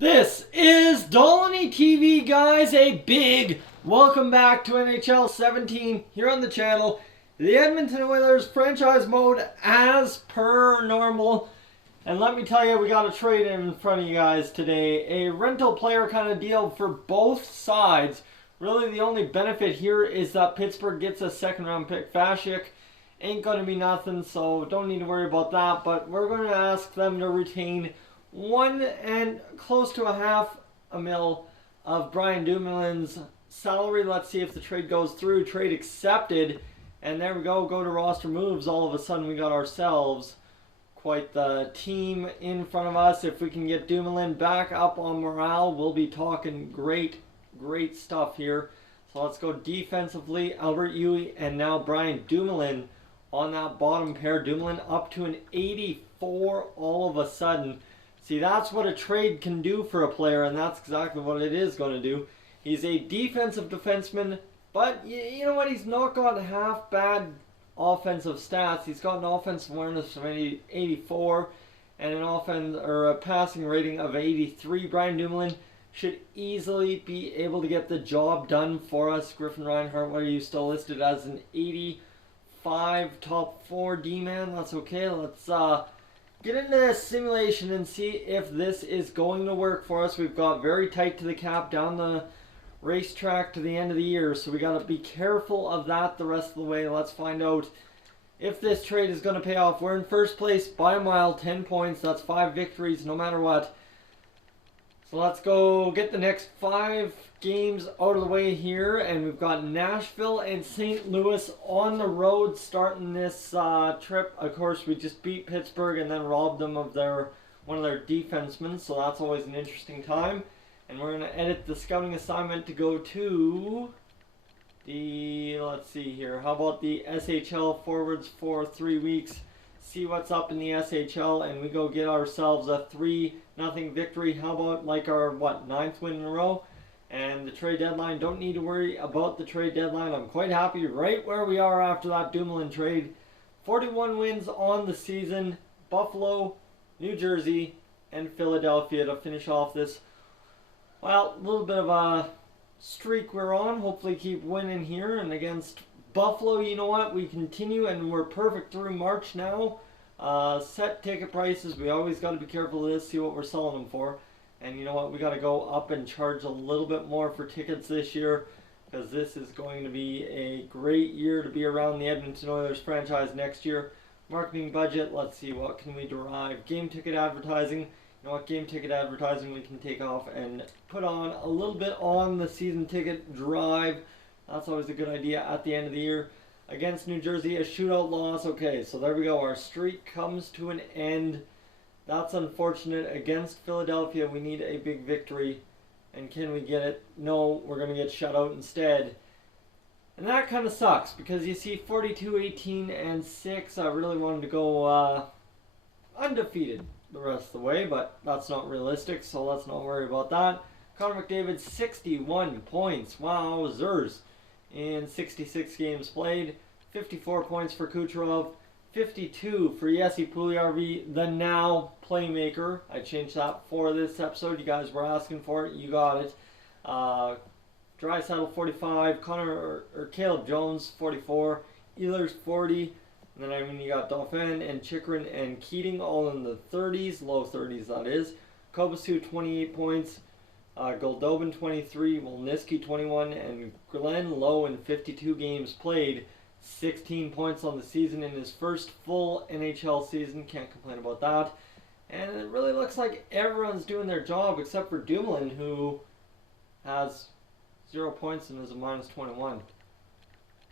This is Dolynny TV, guys. A big welcome back to NHL 17 here on the channel. The Edmonton Oilers franchise mode as per normal. And let me tell you, we got a trade in front of you guys today. A rental player kind of deal for both sides. Really, the only benefit here is that Pittsburgh gets a second-round pick. Fashik ain't going to be nothing, so don't need to worry about that. But we're going to ask them to retain one and close to $500,000 of Brian Dumoulin's salary. Let's see if the trade goes through. Trade accepted. And there we go. Go to roster moves. All of a sudden we got ourselves quite the team in front of us. If we can get Dumoulin back up on morale, we'll be talking great stuff here. So let's go defensively. Albert Uwe and now Brian Dumoulin on that bottom pair. Dumoulin up to an 84 all of a sudden. See, that's what a trade can do for a player, and that's exactly what it is going to do. He's a defensive defenseman, but you know what? He's not got half bad offensive stats. He's got an offensive awareness of 84 and a passing rating of 83. Brian Dumoulin should easily be able to get the job done for us. Griffin Reinhart, what are you still listed as an 85 top 4 D-man? That's okay. Let's get into this simulation and see if this is going to work for us. We've got very tight to the cap down the racetrack to the end of the year, so we got to be careful of that the rest of the way. Let's find out if this trade is going to pay off. We're in first place by a mile, 10 points. That's 5 victories no matter what. So let's go get the next 5 games out of the way here, and we've got Nashville and St. Louis on the road starting this trip. Of course, we just beat Pittsburgh and then robbed them of one of their defensemen, so that's always an interesting time. And we're going to edit the scouting assignment to go to let's see here, how about the SHL forwards for 3 weeks. See what's up in the SHL, and we go get ourselves a 3-0 victory. How about like our 9th win in a row? And the trade deadline, don't need to worry about the trade deadline. I'm quite happy right where we are after that Dumoulin trade. 41 wins on the season. Buffalo, New Jersey, and Philadelphia to finish off this, well, a little bit of a streak we're on. Hopefully keep winning here. And against Buffalo, you know what? We continue and we're perfect through March now. Set ticket prices. We always got to be careful of this, see what we're selling them for. And you know what? We got to go up and charge a little bit more for tickets this year, because this is going to be a great year to be around the Edmonton Oilers franchise next year. Marketing budget. Let's see, what can we derive? Game ticket advertising. You know what? Game ticket advertising we can take off and put on a little bit on the season ticket drive. That's always a good idea at the end of the year. Against New Jersey, a shootout loss. Okay, so there we go. Our streak comes to an end. That's unfortunate. Against Philadelphia, we need a big victory. And can we get it? No, we're going to get shut out instead. And that kind of sucks, because you see 42, 18, and 6. I really wanted to go undefeated the rest of the way, but that's not realistic, so let's not worry about that. Connor McDavid, 61 points. Wowzers. In 66 games played. 54 points for Kucherov. 52 for Jesse Puljujarvi, the now playmaker. I changed that for this episode. You guys were asking for it. You got it. Draisaitl, 45. Caleb Jones, 44. Ehlers, 40. And then, you got Dauphin and Chychrun and Keating all in the 30s. Low 30s, that is. Kobasu, 28 points. Goldobin, 23. Wolniski, 21. And Glenn Lowe in 52 games played. 16 points on the season in his first full NHL season. Can't complain about that. And it really looks like everyone's doing their job except for Dumoulin, who has 0 points and is a -21.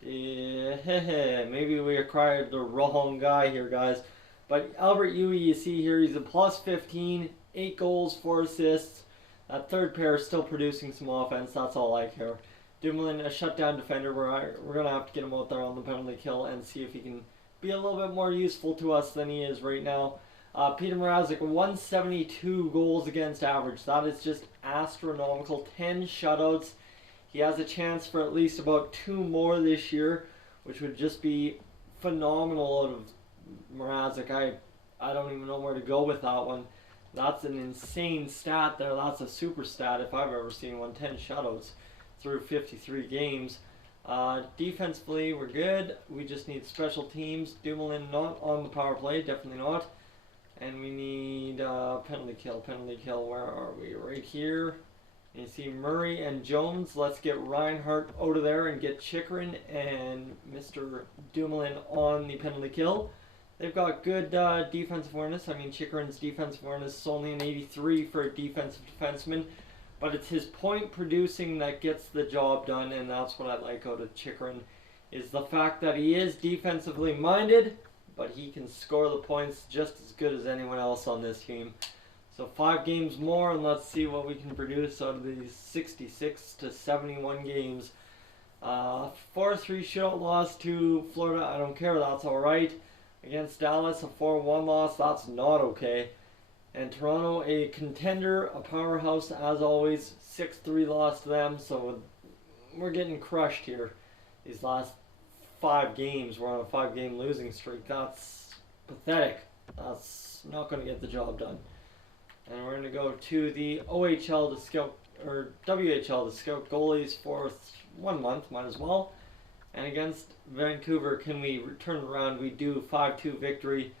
Yeah, maybe we acquired the wrong guy here, guys. But Albert Uwe, you see here, he's a +15, 8 goals, 4 assists. That third pair is still producing some offense. That's all I care. Dumoulin, a shutdown defender. We're going to have to get him out there on the penalty kill and see if he can be a little bit more useful to us than he is right now. Peter Mrazek, 172 goals against average. That is just astronomical. 10 shutouts. He has a chance for at least about 2 more this year, which would just be phenomenal out of Mrazek. I don't even know where to go with that one. That's an insane stat there. That's a super stat if I've ever seen one. 10 shutouts through 53 games. Defensively, we're good. We just need special teams. Dumoulin not on the power play, definitely not. And we need penalty kill. Penalty kill, where are we? Right here. And you see Murray and Jones. Let's get Reinhardt out of there and get Chychrun and Mr. Dumoulin on the penalty kill. They've got good defensive awareness. I mean, Chychrun's defensive awareness is only an 83 for a defensive defenseman. But it's his point producing that gets the job done, and that's what I like out of Chychrun, is the fact that he is defensively minded, but he can score the points just as good as anyone else on this team. So 5 games more, and let's see what we can produce out of these 66 to 71 games. 4-3 shutout loss to Florida, I don't care, that's alright. Against Dallas, a 4-1 loss, that's not okay. And Toronto, a contender, a powerhouse as always, 6-3 loss to them, so we're getting crushed here. These last 5 games, we're on a 5-game losing streak. That's pathetic. That's not going to get the job done. And we're going to go to the OHL to scout, or WHL to scout goalies for 1 month, might as well. And against Vancouver, can we turn around? We do. 5-2 victory.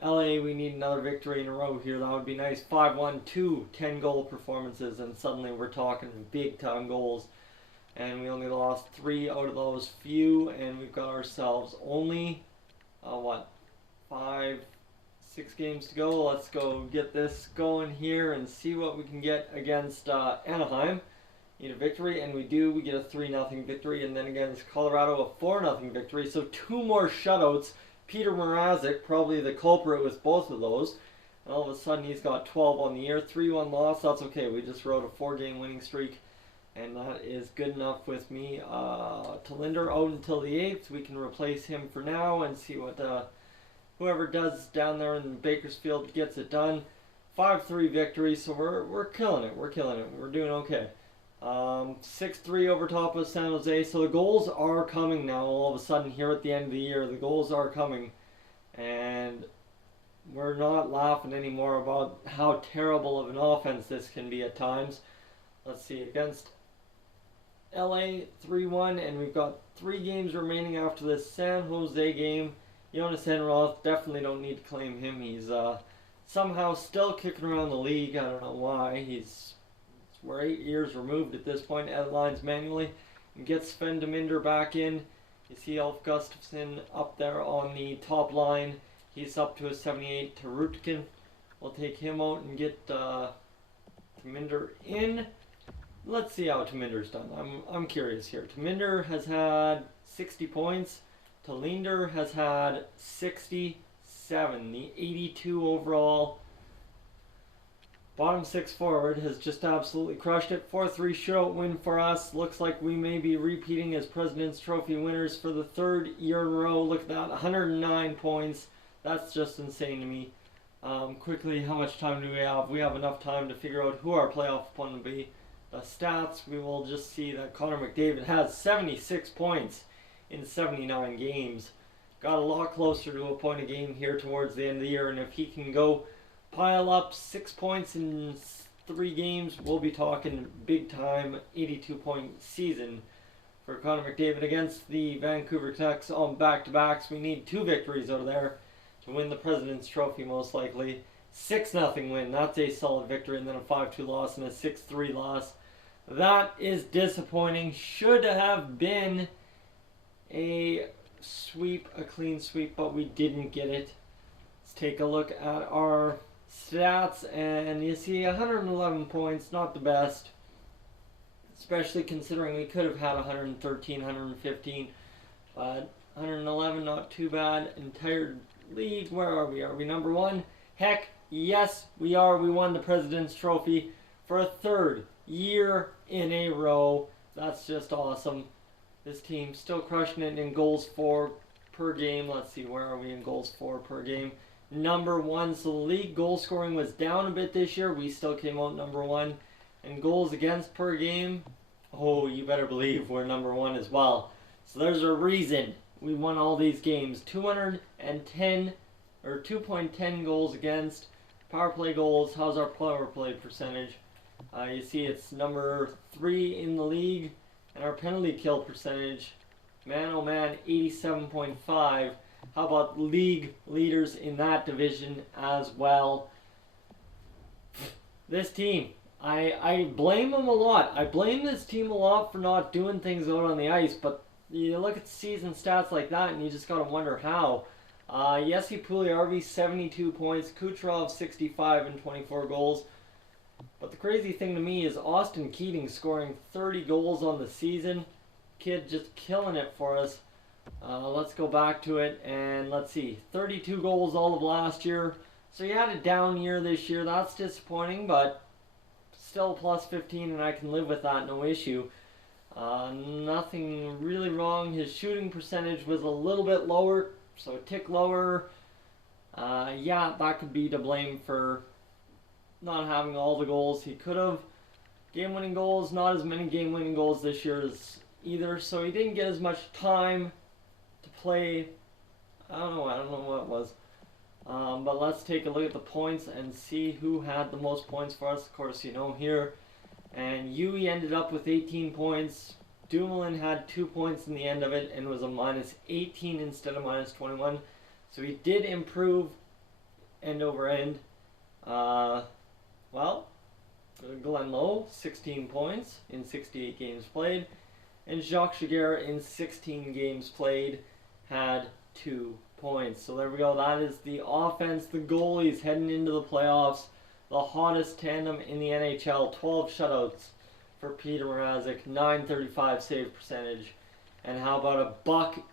LA, we need another victory in a row here. That would be nice. 5-1, 2 10-goal performances, and suddenly we're talking big-time goals. And we only lost 3 out of those few, and we've got ourselves only, 5, 6 games to go. Let's go get this going here and see what we can get against Anaheim. Need a victory, and we do. We get a 3-0 victory, and then against Colorado, a 4-0 victory. So 2 more shutouts. Peter Mrazek, probably the culprit with both of those. And all of a sudden, he's got 12 on the year. 3-1 loss, that's okay. We just rode a 4-game winning streak, and that is good enough with me. Talinder out until the 8th. We can replace him for now and see what whoever does down there in Bakersfield gets it done. 5-3 victory, so we're killing it. We're killing it. We're doing okay. 6-3 over top of San Jose. So the goals are coming now. All of a sudden, here at the end of the year, the goals are coming, and we're not laughing anymore about how terrible of an offense this can be at times. Let's see, against LA, 3-1, and we've got 3 games remaining after this San Jose game. Jonas Enroth, definitely don't need to claim him. He's somehow still kicking around the league. I don't know why. We're 8 years removed at this point. Ed lines manually and gets Sven Deminder back in. You see Elf Gustafsson up there on the top line. He's up to a 78 to Rutkin. We'll take him out and get Deminder in. Let's see how Deminder's done. I'm curious here. Deminder has had 60 points. Talinder has had 67. The 82 overall. Bottom 6 forward has just absolutely crushed it. 4-3 shutout win for us. Looks like we may be repeating as President's Trophy winners for the 3rd year in a row. Look at that, 109 points. That's just insane to me. Quickly, how much time do we have? We have enough time to figure out who our playoff opponent will be. The stats, we will just see that Connor McDavid has 76 points in 79 games. Got a lot closer to a point a game here towards the end of the year, and if he can go pile up 6 points in 3 games, we'll be talking big time 82-point season for Connor McDavid against the Vancouver Canucks on back-to-backs. We need 2 victories out of there to win the President's Trophy most likely. 6-0 win, that's a solid victory, and then a 5-2 loss and a 6-3 loss. That is disappointing. Should have been a sweep, a clean sweep, but we didn't get it. Let's take a look at our stats, and you see 111 points, not the best, especially considering we could have had 113, 115, but 111, not too bad. Entire league, where are we? Are we number 1? Heck, yes, we are. We won the President's Trophy for a 3rd year in a row. That's just awesome. This team still crushing it in goals for per game. Let's see, where are we in goals for per game? Number 1. So the league goal scoring was down a bit this year. We still came out number 1. And goals against per game, oh, you better believe we're number 1 as well. So there's a reason we won all these games. 210 or 2.10 goals against, Power play goals, how's our power play percentage? You see it's number 3 in the league. And our penalty kill percentage, man oh man, 87.5. How about league leaders in that division as well? This team, I blame them a lot. I blame this team a lot for not doing things out on the ice, but you look at season stats like that and you just gotta wonder how. Jesse Puljujärvi, 72 points, Kucherov, 65 and 24 goals. But the crazy thing to me is Austin Keating scoring 30 goals on the season. Kid just killing it for us. Let's go back to it and let's see. 32 goals all of last year. So he had a down year this year. That's disappointing, but still plus 15 and I can live with that, no issue. Nothing really wrong. His shooting percentage was a little bit lower, so a tick lower. Yeah, that could be to blame for not having all the goals he could have. Game-winning goals, not as many game-winning goals this year as either, so he didn't get as much time to play. I don't know what it was. But let's take a look at the points and see who had the most points for us. Of course, you know here. And Yui ended up with 18 points. Dumoulin had 2 points in the end of it and was a minus 18 instead of minus 21. So he did improve end over end. Well, Glenn Lowe, 16 points in 68 games played. And Jacques Giguère in 16 games played had 2 points. So there we go. That is the offense, the goalies heading into the playoffs. The hottest tandem in the NHL. 12 shutouts for Peter Mrazek. .935 save percentage. And how about a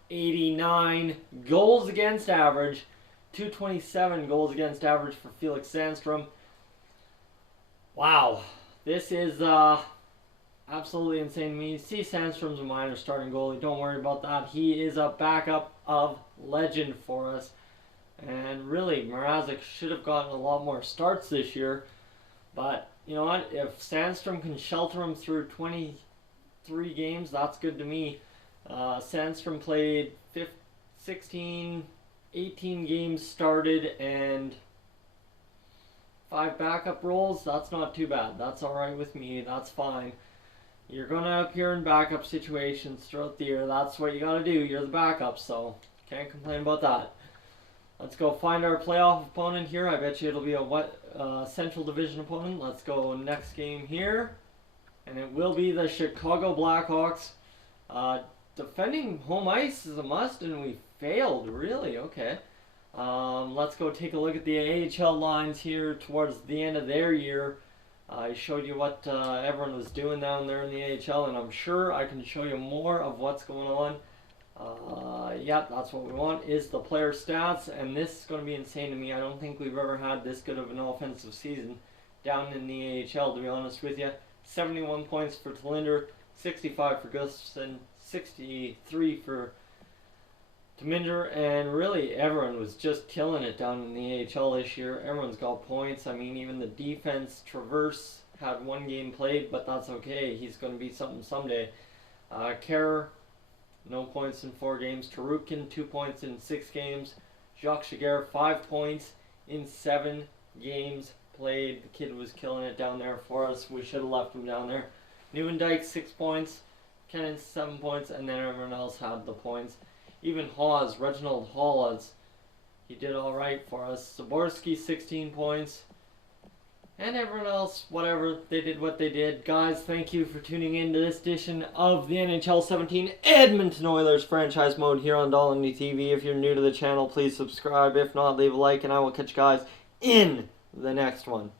.89 goals against average. .227 goals against average for Felix Sandstrom. Wow. This is absolutely insane to me. See, Sandstrom's a minor starting goalie. Don't worry about that. He is a backup of legend for us. And really, Mrazek should have gotten a lot more starts this year. But, you know what? If Sandstrom can shelter him through 23 games, that's good to me. Sandstrom played 18 games started, and 5 backup roles. That's not too bad. That's alright with me. That's fine. You're going to appear in backup situations throughout the year. That's what you got to do. You're the backup, so can't complain about that. Let's go find our playoff opponent here. I bet you it'll be a Central Division opponent. Let's go next game here. And it will be the Chicago Blackhawks. Defending home ice is a must, and we failed. Really? Okay. Let's go take a look at the AHL lines here towards the end of their year. I showed you what everyone was doing down there in the AHL, and I'm sure I can show you more of what's going on. Yeah, that's what we want, is the player stats, and this is going to be insane to me. I don't think we've ever had this good of an offensive season down in the AHL, to be honest with you. 71 points for Talinder, 65 for Gustafsson, 63 for Taminder, and really everyone was just killing it down in the AHL this year. Everyone's got points. I mean, even the defense, Traverse had 1 game played, but that's okay. He's going to be something someday. Kerr, no points in 4 games. Tarukhin, 2 points in 6 games. Jacques Giguère, 5 points in 7 games played. The kid was killing it down there for us. We should have left him down there. Nieuwendyk, 6 points. Kennan, 7 points, and then everyone else had the points. Even Hawes, Reginald Hawes, he did alright for us. Zaborski, 16 points. And everyone else, whatever, they did what they did. Guys, thank you for tuning in to this edition of the NHL 17 Edmonton Oilers Franchise Mode here on Dolynny TV. If you're new to the channel, please subscribe. If not, leave a like, and I will catch you guys in the next one.